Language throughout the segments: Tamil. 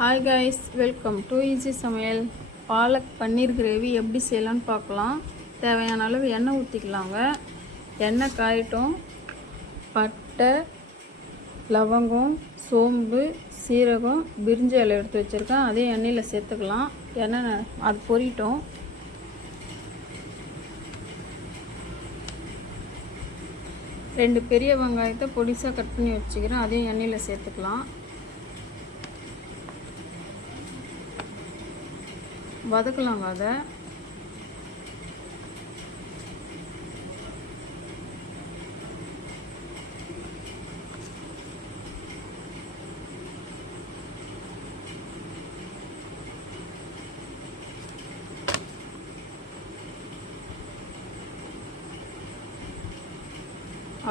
Hi guys, welcome to easy சமையல். பாலக் பன்னீர் கிரேவி எப்படி செய்யலான்னு பார்க்கலாம். தேவையான அளவு எண்ணெய் ஊற்றிக்கலாங்க. எண்ணெய் காயட்டும். பட்டை, லவங்கம், சோம்பு, சீரகம், பிரிஞ்சி இலை எடுத்து வச்சுருக்கேன். அதே எண்ணெயில் சேர்த்துக்கலாம். எண்ணெய் அது பொரியட்டும். ரெண்டு பெரிய வெங்காயத்தை பொடிசாக கட் பண்ணி வச்சுக்கிறேன். அதையும் எண்ணெயில் சேர்த்துக்கலாம். வதக்கலாங்க. அதை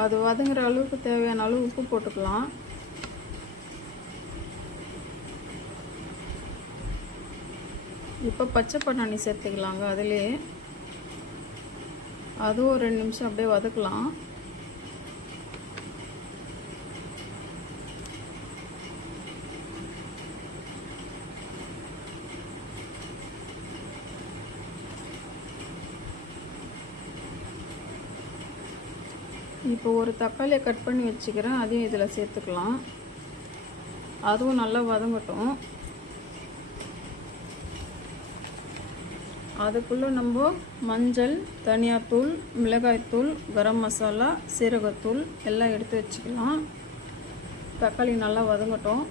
அது வதங்குற அளவுக்கு தேவையான அளவு உப்பு போட்டுக்கலாம். இப்போ பச்சை பட்டாணி சேர்த்துக்கலாங்க. அதிலே அதுவும் ஒரு 2 நிமிஷம் அப்படியே வதக்கலாம். இப்போ ஒரு தக்காளியை கட் பண்ணி வச்சுக்கிறேன். அதையும் இதில் சேர்த்துக்கலாம். அதுவும் நல்லா வதங்கட்டும். அதுக்குள்ளே நம்ம மஞ்சள், தனியாத்தூள், மிளகாய்த்தூள், கரம் மசாலா, சீரகத்தூள் எல்லாம் எடுத்து வச்சுக்கலாம். தக்காளி நல்லா வதங்கட்டும்.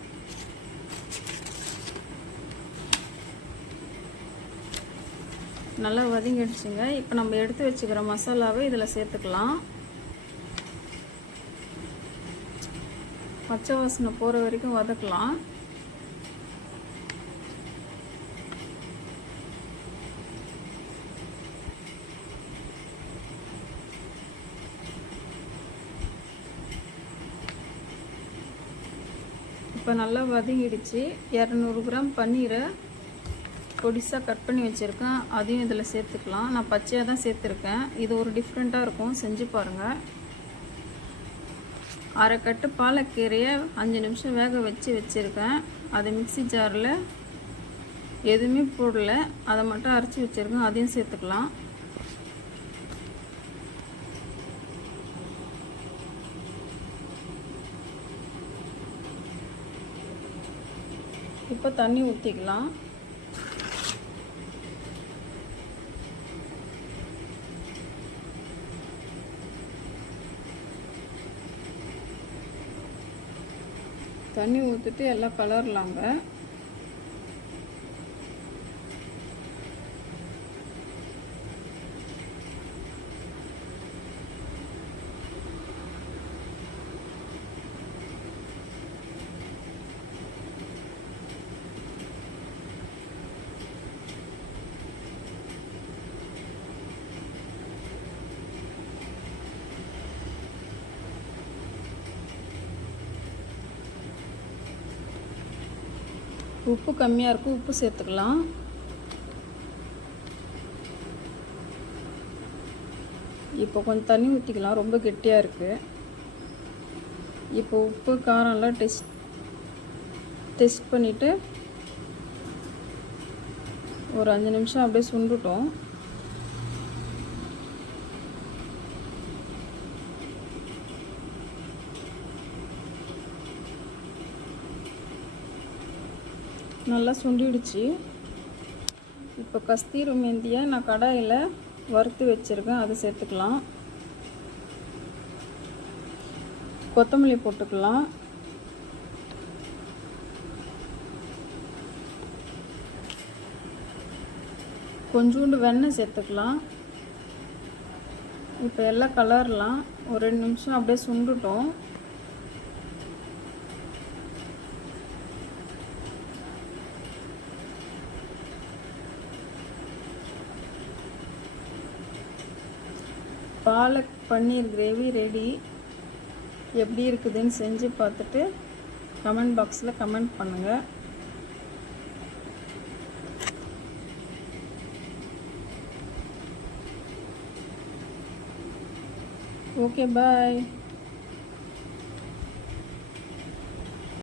நல்லா வதங்கிடுச்சுங்க. இப்போ நம்ம எடுத்து வச்சுக்கிற மசாலாவை இதில் சேர்த்துக்கலாம். பச்சை வாசனை போகிற வரைக்கும் வதக்கலாம். இப்போ நல்லா வதங்கிடுச்சு. 200 கிராம் பன்னீரை பொடிசாக கட் பண்ணி வச்சுருக்கேன். அதையும் இதில் சேர்த்துக்கலாம். நான் பச்சையாக தான் சேர்த்துருக்கேன். இது ஒரு டிஃப்ரெண்ட்டாக இருக்கும், செஞ்சு பாருங்கள். அரை கட்டு பாலக்கீரையை 5 நிமிஷம் வேக வச்சுருக்கேன். அதை மிக்சி ஜாரில் எதுவுமே போடல, அதை மட்டும் அரைச்சி வச்சுருக்கேன். அதையும் சேர்த்துக்கலாம். இப்போ தண்ணி ஊற்றிக்கலாம். தண்ணி ஊற்றிட்டு எல்லாம் கலரலாங்க. உப்பு கம்மியாக இருக்கும், உப்பு சேர்த்துக்கலாம். இப்போ கொஞ்சம் தண்ணி ஊற்றிக்கலாம், ரொம்ப கெட்டியாக இருக்குது. இப்போ உப்பு காரம்லாம் டெஸ்ட் பண்ணிவிட்டு ஒரு 5 நிமிஷம் அப்படியே சுண்டுட்டோம். நல்லா சுண்டிடுச்சு. இப்போ கஸ்தூரி மெந்தியை நான் கடாயில் வறுத்து வச்சுருக்கேன். அதை சேர்த்துக்கலாம். கொத்தமல்லி போட்டுக்கலாம். கொஞ்சோண்டு வெண்ணெய் சேர்த்துக்கலாம். இப்போ எல்லாம் கலரலாம். ஒரு 2 நிமிஷம் அப்படியே சுண்டுட்டோம். பாலக் பன்னீர் கிரேவி ரெடி. எப்படி இருக்குதுன்னு செஞ்சு பார்த்துட்டு கமெண்ட் பாக்ஸில் கமெண்ட் பண்ணுங்கள். ஓகே, பாய்.